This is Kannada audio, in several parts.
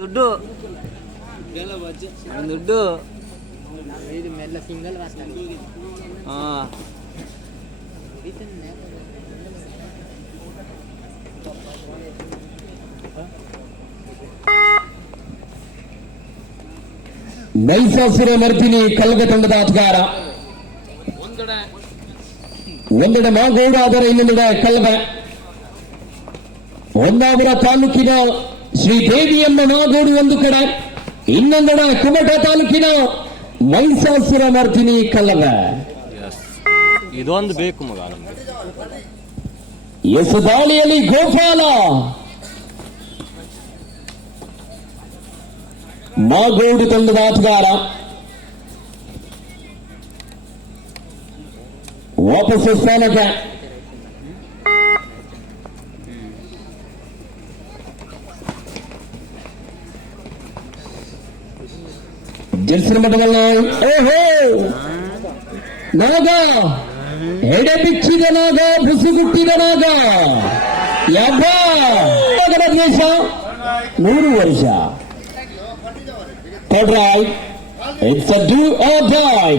ದುಡ್ಡು ದುಡ್ಡು ಇದು ಮೆಲ್ಲ ಸಿಂಗಲ್ ರಾಷ್ಟ್ರ ಮೈಸಾಸುರ ಮರ್ದಿನಿ ಕಲ್ಗ ತಂಡದ ಆಟಗಾರ. ಒಂದೆಡೆ ಮಾಗೋಡು ಆದರೆ ಇನ್ನೊಂದೆಡೆ ಕಲ್ಗ. ಹೊನ್ನಾವರ ತಾಲೂಕಿನ ಶ್ರೀ ದೇವಿಯಮ್ಮ ಮಾಗೋಡು ಒಂದು ಕಡೆ, ಇನ್ನೊಂದೆಡೆ ಕುಮಟ ತಾಲೂಕಿನ ಮೈಸಾಸುರ ಮರ್ದಿನಿ ಕಲ್ಗ. ಇದೊಂದು ಬೇಕು ಮಗ. ಎಸದಾಳಿಯಲ್ಲಿ ಗೋಪಾಲ ಮಾಗೋಡು ತಂಡದ ಆಟಗಾರ. ವಾಪಸ್ ಸ್ಥಾನಕ್ಕೆ ಜರ್ಸನ ಮಠವಲ್ಲ. ಓಹೋ ನಾಗ, ಎಡೆ ಬಿಚ್ಚಿದ ನಾಗ, ಬುಸುಗುಟ್ಟಿದ ನಾಗ. ಯಬ್ಬ ದೇಶ 100 ವರ್ಷ. Right. It's a do or die.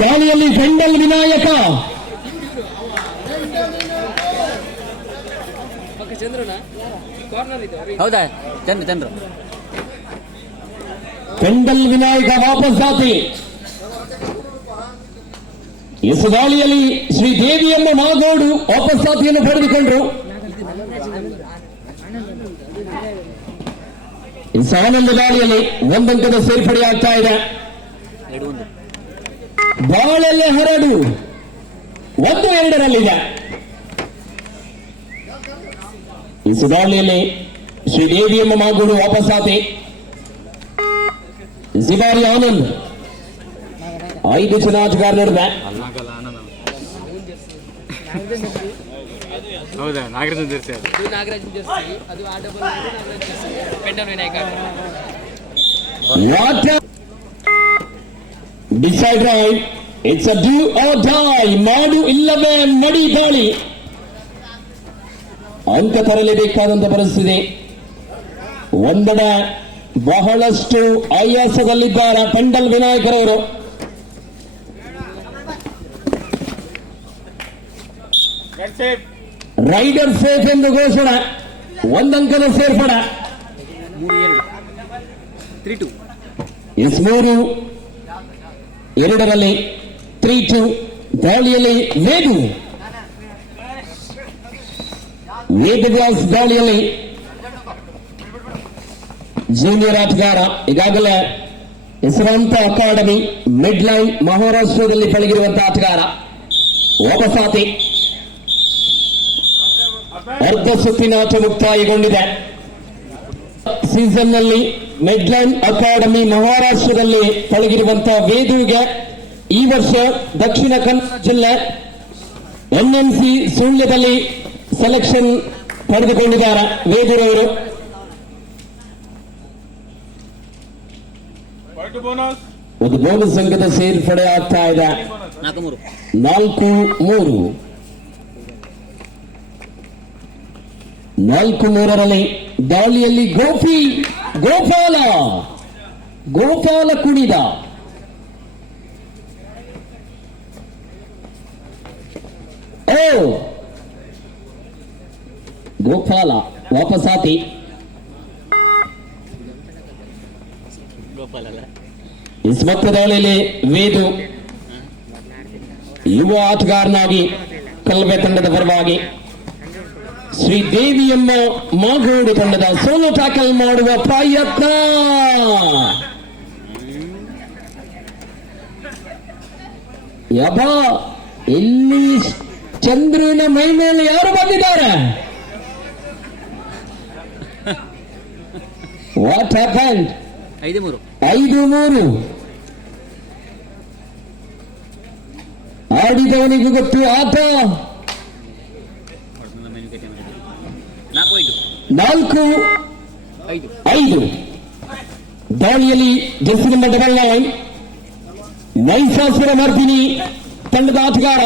ದಾಳಿಯಲ್ಲಿ ಪೆಂಡಲ್ ವಿನಾಯಕ ಹೌದಾ? ಚಂದ್ರ ಪೆಂಡಲ್ ವಿನಾಯಕ ವಾಪಸ್ ಆತಿ. ಎಸದಾಳಿಯಲ್ಲಿ ಶ್ರೀ ದೇವಿಯಮ್ಮ ಮಾಗೋಡು ವಾಪಸ್ ಆತಿಯನ್ನು ಪಡೆದುಕೊಂಡ್ರು. ಆನಂದ ದಾಳಿಯಲ್ಲಿ ಒಂದಂಕದ ಸೇರ್ಪಡೆಯಾಗ್ತಾ ಇದೆ. ಬಾಳೆಲ್ಲ 2 1-2ರಲ್ಲಿದೆ. ಈ ಸುಧಾರಣೆಯಲ್ಲಿ ಶ್ರೀ ದೇವಿಯಮ್ಮ ಮಾಗೋಡು ವಾಪಸ್ ಆತಿ. ಜಿಬಾರಿ ಆನಂದ್ 5 ಜನ ಆಟಗಾರ ನಡುವೆ. Decide right. It's a do or die. ಮಾಡು ಇಲ್ಲವೇ ಮಡಿ ದಾಳಿ. ಅಂಕ ತರಲೇಬೇಕಾದಂತ ಪರಿಸ್ಥಿತಿ. ಒಂದೆಡೆ ಬಹಳಷ್ಟು ಆಯಾಸದಲ್ಲಿದ್ದಾರೆ ಪೆಂಡಲ್ ವಿನಾಯಕರವರು. ರೈಡರ್ ಸೇಫ್ ಎಂದು ಘೋಷಣೆ. ಒಂದಂಕದ ಸೇರ್ಪಡೆ. 3-2ರಲ್ಲಿ 3-2. ದಾಳಿಯಲ್ಲಿ ವೇದವ್ಯಾಸ್ ದಾಳಿಯಲ್ಲಿ ಜೂನಿಯರ್ ಆಟಗಾರ. ಈಗಾಗಲೇ ಹೆಸರಾಂತ ಅಕಾಡೆಮಿ ಮಿಡ್ಲೈನ್ ಮಹಾರಾಷ್ಟ್ರದಲ್ಲಿ ಪಳಗಿರುವಂತಹ ಆಟಗಾರ. ವಾಪಸಾತಿ. ಅರ್ಧ ಸುತ್ತಿನ ಆಟ ಮುಕ್ತಾಯಗೊಂಡಿದೆ. ಸೀಸನ್ನಲ್ಲಿ ಮಿಡ್ಲೈನ್ ಅಕಾಡೆಮಿ ಮಹಾರಾಷ್ಟ್ರದಲ್ಲಿ ಪಳಗಿರುವಂತಹ ವೇದುಗೆ ಈ ವರ್ಷ ದಕ್ಷಿಣ ಕನ್ನಡ ಜಿಲ್ಲೆ ಎನ್ಎಂಸಿ ಸುಳ್ಯದಲ್ಲಿ ಸೆಲೆಕ್ಷನ್ ಪಡೆದುಕೊಂಡಿದ್ದಾರೆ ವೇದೂರವರು. ಒಂದು ಬೋನಸ್ ಅಂಕದ ಸೇರ್ಪಡೆ ಆಗ್ತಾ ಇದೆ. 4-3ರಲ್ಲಿ ದಾಳಿಯಲ್ಲಿ ಗೋಪಾಲ ಕುಣಿದ. ಗೋಪಾಲ ವಾಪಸಾತಿ. ಇಸ್ಮತ್ತ ದಾಳಿಯಲ್ಲಿ ವೇದು ಯುವ ಆಟಗಾರನಾಗಿ ಕಲ್ಬೆ ತಂಡದ ಪರವಾಗಿ ಶ್ರೀ ದೇವಿಯಮ್ಮ ಮಾಗೋಡು ತಂಡದ ಸೋಲೋ ಟ್ಯಾಕಲ್ ಮಾಡುವ ಪ್ರಯತ್ನ. ಇಲ್ಲಿ ಚಂದ್ರನ ಮೈ ಮೇಲೆ ಯಾರು ಬಂದಿದ್ದಾರೆ? What happened? 5-3. ಆಡಿದವನಿಗೂ ಗೊತ್ತು ಆಟ. 4-5 ದಾಳಿಯಲ್ಲಿ ಜೆರ್ಸಿ ನಂಬರ್ 99 ಮೈಸಾಸುರ ಮರ್ದಿನಿ ತಂಡದ ಆಟಗಾರ.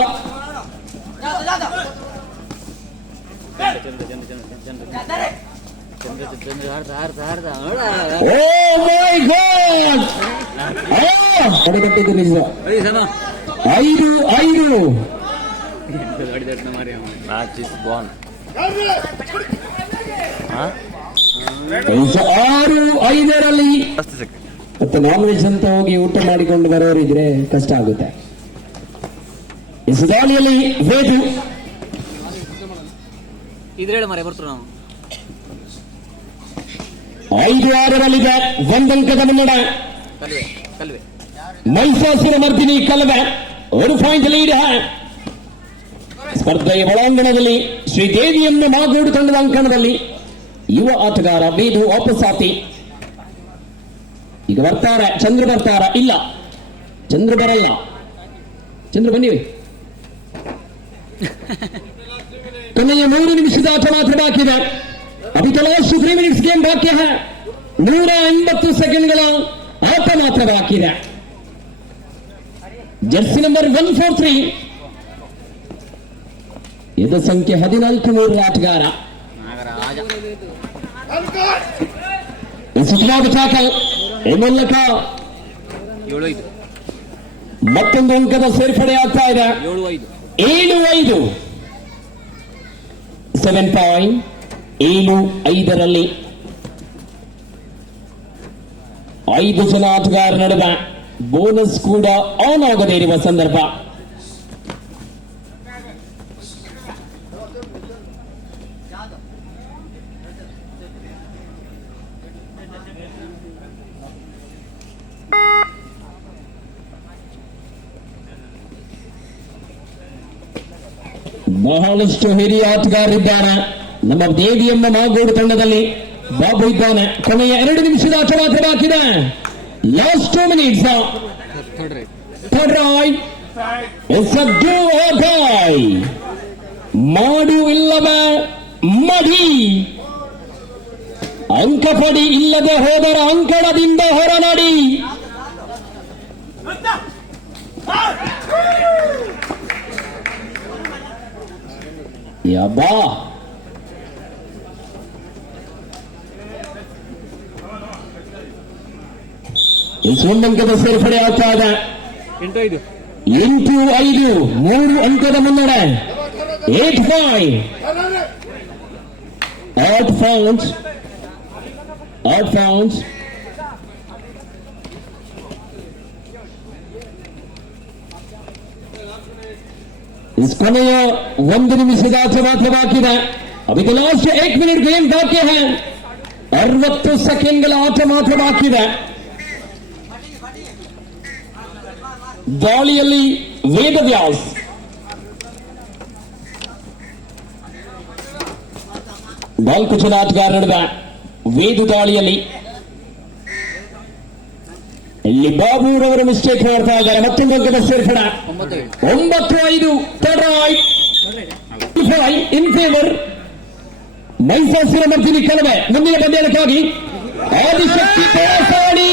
ಓ ಮೈ ಗಾಡ್, ಹೊಡೆಗಟ್ಟಿದ್ದು ನಿಜ. 5-5 ಮ್ಯಾಚ್ ಇಸ್ ಗಾನ್. 6-5 ಮತ್ತೆ ನಾನ್ ವೆಜ್ ಅಂತ ಹೋಗಿ ಊಟ ಮಾಡಿಕೊಂಡು ಬರೋರಿದ್ರೆ ಕಷ್ಟ ಆಗುತ್ತೆ. ದಾಳಿಯಲ್ಲಿ ವೇದು ಇದ್ರೇಳು ಮರೆ ಬರ್ತಾರೆ ನಾವು. 5-6 ಒಂದಂಕದ ಮುನ್ನಡ. ಕಲ್ವೆ ಮೈಸಾಸುರ ಮರ್ದಿನಿ ಕಲ್ವೆ 1 ಪಾಯಿಂಟ್ ಲೀಡ್. ಸ್ಪರ್ಧೆಯ ಒಳಾಂಗಣದಲ್ಲಿ ಶ್ರೀದೇವಿಯಮ್ಮ ಮಾಗೋಡು ತಂಡದ ಅಂಕಣದಲ್ಲಿ ಯುವ ಆಟಗಾರ ವೇದು ವಾಪಸಾತಿ. ಈಗ ಬರ್ತಾರೆ, ಚಂದ್ರ ಬರ್ತಾರ? ಇಲ್ಲ, ಚಂದ್ರ ಬರಲ್ಲ. ಚಂದ್ರ ಬನ್ನಿವಿ. ಕೊನೆಯ 3 ನಿಮಿಷದ ಆಟ ಮಾತ್ರ ಬಾಕಿ ಇದೆ. अभी तो लास्ट 3 मिनट्स गेम बाकी है. 180 ಸೆಕೆಂಡ್ಗಳ ಆಟ ಮಾತ್ರ ಬಾಕಿ ಇದೆ. ಜರ್ಸಿ ನಂಬರ್ 143 ಇದು ಸಂಖ್ಯೆ 14 ಆಟಗಾರ. ಸುಖವಾದ ಟ್ಯಾಕಲ್ ಈ ಮೂಲಕ 7-5 ಮತ್ತೊಂದು ಅಂಕದ ಸೇರ್ಪಡೆ ಆಗ್ತಾ ಇದೆ. 7-5 7.75 5 ಜನ ಆಟಗಾರ ನಡುವೆ ಬೋನಸ್ ಕೂಡ ಆನ್ ಆಗದೇ ಇರುವ ಸಂದರ್ಭ. ಬಹಳಷ್ಟು ಹಿರಿಯ ಆಟಗಾರರಿದ್ದಾನೆ. ನಮ್ಮ ದೇವಿಯಮ್ಮ ಮಾಗೋಡು ತಂಡದಲ್ಲಿ ಬಾಬು ಇದ್ದಾನೆ. ಕೊನೆಯ 2 ನಿಮಿಷದ ಆಟ ಮಾತ್ರ ಬಾಕಿದೆ. Last 2 minutes. Third right. ಮಾಡು ಇಲ್ಲವೇ ಮಡಿ. ಅಂಕ ಪಡಿ ಇಲ್ಲದೆ ಹೋದರ ಅಂಕಣದಿಂದ ಹೊರನಡಿ. ಯಬ್ಬಾ, ಒಂದಂಕದ ಸೇರ್ಪಡೆ ಆಗ್ತಾ ಇದೆ. 8-5 3 ಅಂಕದ ಮುನ್ನಡೆ. 8-5 ಔಟ್ ಫೌಂಡ್ಸ್. ಕೊನೆಯ 1 ನಿಮಿಷದ ಆಟ ಮಾತ್ರ ಬಾಕಿ ಇದೆ. अभी तो लास्ट 1 मिनट गेम बाकी है. 60 ಸೆಕೆಂಡ್ಗಳ ಆಟ ಮಾತ್ರ ಬಾಕಿ ಇದೆ. ದಾಳಿಯಲ್ಲಿ ವೇದವ್ಯಾಸ್. ನಾಲ್ಕು ಜನ ಆಟಗಾರ ನಡುವೆ ವೇದು ದಾಳಿಯಲ್ಲಿ. ಇಲ್ಲಿ ಬಾಬುರವರು ಮಿಸ್ಟೇಕ್ ಮಾಡ್ತಾ ಇದ್ದಾರೆ. ಮತ್ತೊಂದು ಅಂಕದ ಸೇರ್ಪಡೆ. 9-5 ಇನ್ ಫೇವರ್ ಮೈಸಾಸುರ ಮರ್ದಿನಿ ಕಲವೆ. ಮುಂದಿನ ಪಂದ್ಯಕ್ಕಾಗಿ ಆದಿಶಕ್ತಿ ತೋರಸಾಡಿ.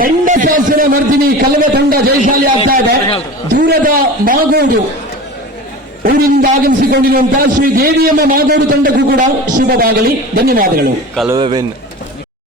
ತಂಡಶಾಸನ ಮರ್ದಿನಿ ಕಲವೆ ತಂಡ ಜಯಶಾಲಿ ಆಗ್ತಾ ಇದೆ. ದೂರದ ಮಾಗೋಡು ಊರಿನಿಂದ ಆಗಮಿಸಿಕೊಂಡಿರುವಂತಹ ಶ್ರೀ ದೇವಿಯಮ್ಮ ಮಾಗೋಡು ತಂಡಕ್ಕೂ ಕೂಡ ಶುಭವಾಗಲಿ. ಧನ್ಯವಾದಗಳು. ಕಲವೆ